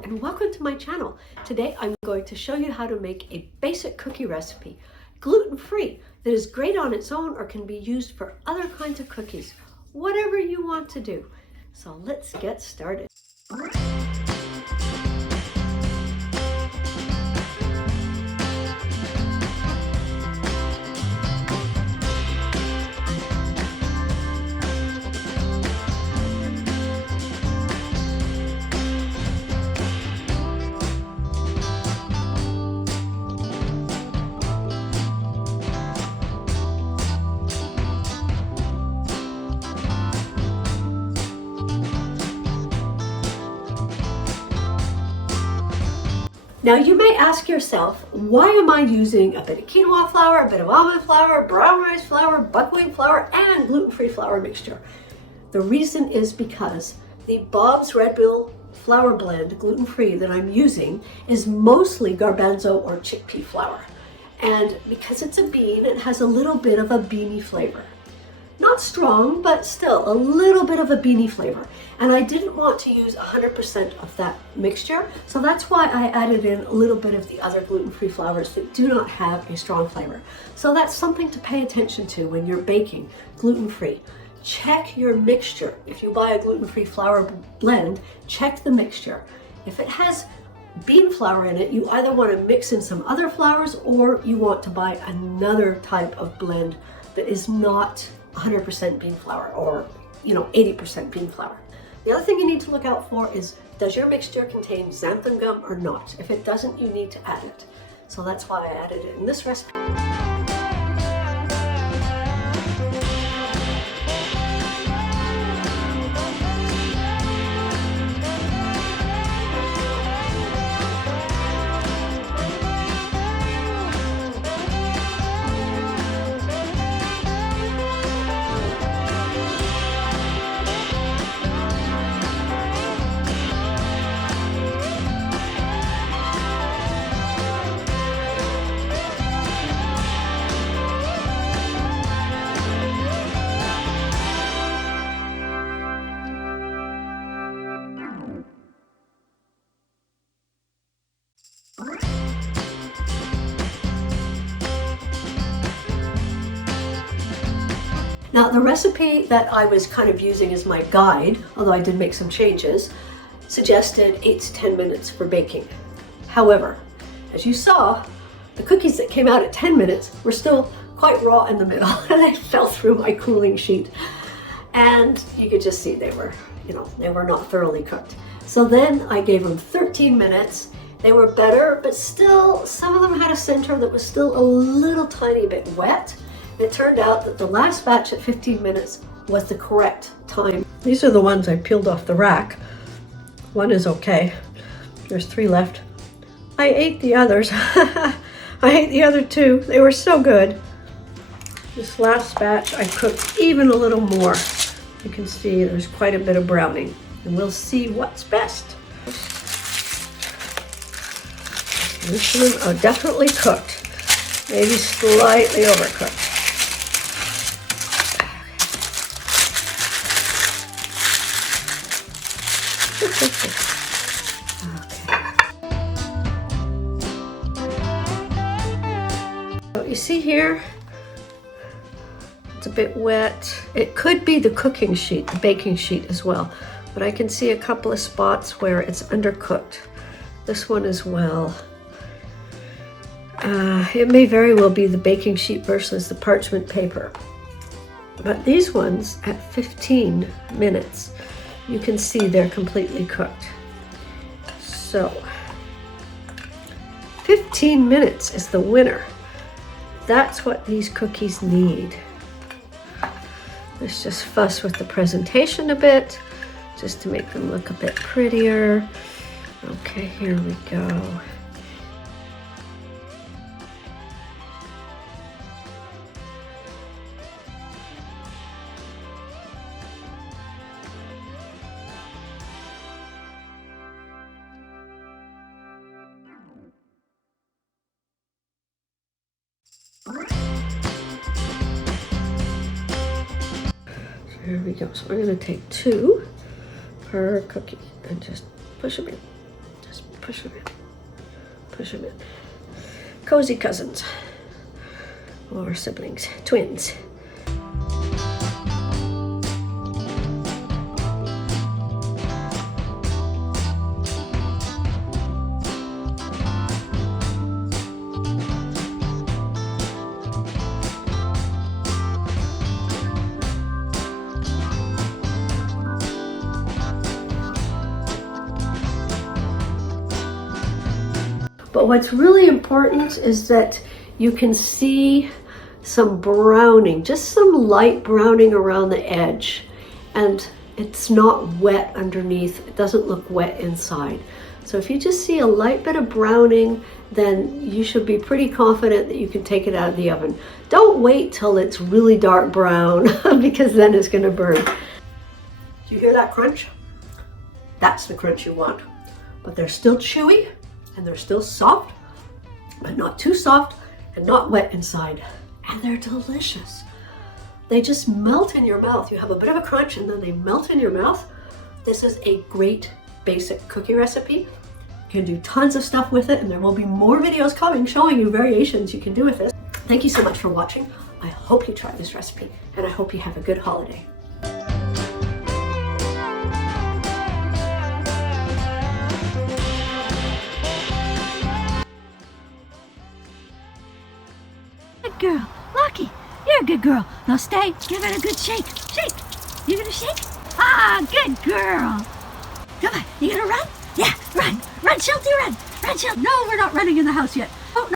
Hello and welcome to my channel. Today I'm going to show you how to make a basic cookie recipe, gluten-free, that is great on its own or can be used for other kinds of cookies, whatever you want to do. So let's get started. Now you may ask yourself, why am I using a bit of quinoa flour, a bit of almond flour, brown rice flour, buckwheat flour, and gluten-free flour mixture? The reason is because the Bob's Red Mill flour blend, gluten-free, that I'm using is mostly garbanzo or chickpea flour. And because it's a bean, it has a little bit of a beany flavor. Not strong, but still a little bit of a beany flavor. And I didn't want to use 100% of that mixture, so that's why I added in a little bit of the other gluten-free flours that do not have a strong flavor. So that's something to pay attention to when you're baking gluten-free. Check your mixture. If you buy a gluten-free flour blend, check the mixture. If it has bean flour in it, you either want to mix in some other flours or you want to buy another type of blend that is not 100% bean flour or 80% bean flour. The other thing you need to look out for is, does your mixture contain xanthan gum or not? If it doesn't, you need to add it. So that's why I added it in this recipe. Now the recipe that I was kind of using as my guide, although I did make some changes, suggested 8 to 10 minutes for baking. However, as you saw, the cookies that came out at 10 minutes were still quite raw in the middle and they fell through my cooling sheet. And you could just see they were not thoroughly cooked. So then I gave them 13 minutes. They were better, but still some of them had a center that was still a little tiny bit wet. It turned out that the last batch at 15 minutes was the correct time. These are the ones I peeled off the rack. One is okay. There's 3 left. I ate the others. I ate the other 2. They were so good. This last batch I cooked even a little more. You can see there's quite a bit of browning, and we'll see what's best. These ones are definitely cooked, maybe slightly overcooked. Okay. So you see here, it's a bit wet. It could be the cooking sheet, the baking sheet as well, but I can see a couple of spots where it's undercooked. This one as well. It may very well be the baking sheet versus the parchment paper. But these ones at 15 minutes, you can see they're completely cooked. So 15 minutes is the winner. That's what these cookies need. Let's just fuss with the presentation a bit, just to make them look a bit prettier. Okay, here we go. There we go. So we're going to take 2 per cookie and just push them in. Just push them in. Push them in. Cozy cousins. Or siblings. Twins. But what's really important is that you can see some browning, just some light browning around the edge. And it's not wet underneath. It doesn't look wet inside. So if you just see a light bit of browning, then you should be pretty confident that you can take it out of the oven. Don't wait till it's really dark brown because then it's going to burn. Do you hear that crunch? That's the crunch you want. But they're still chewy. And they're still soft, but not too soft and not wet inside. And they're delicious. They just melt in your mouth. You have a bit of a crunch and then they melt in your mouth. This is a great basic cookie recipe. You can do tons of stuff with it, and there will be more videos coming showing you variations you can do with this. Thank you so much for watching. I hope you try this recipe, and I hope you have a good holiday. Good girl. Lucky, you're a good girl. Now stay. Give it a good shake. Shake. You gonna shake? Ah, good girl. Come on. You gonna run? Yeah, run. Run, Shelty, run. Run, Shelty. No, we're not running in the house yet.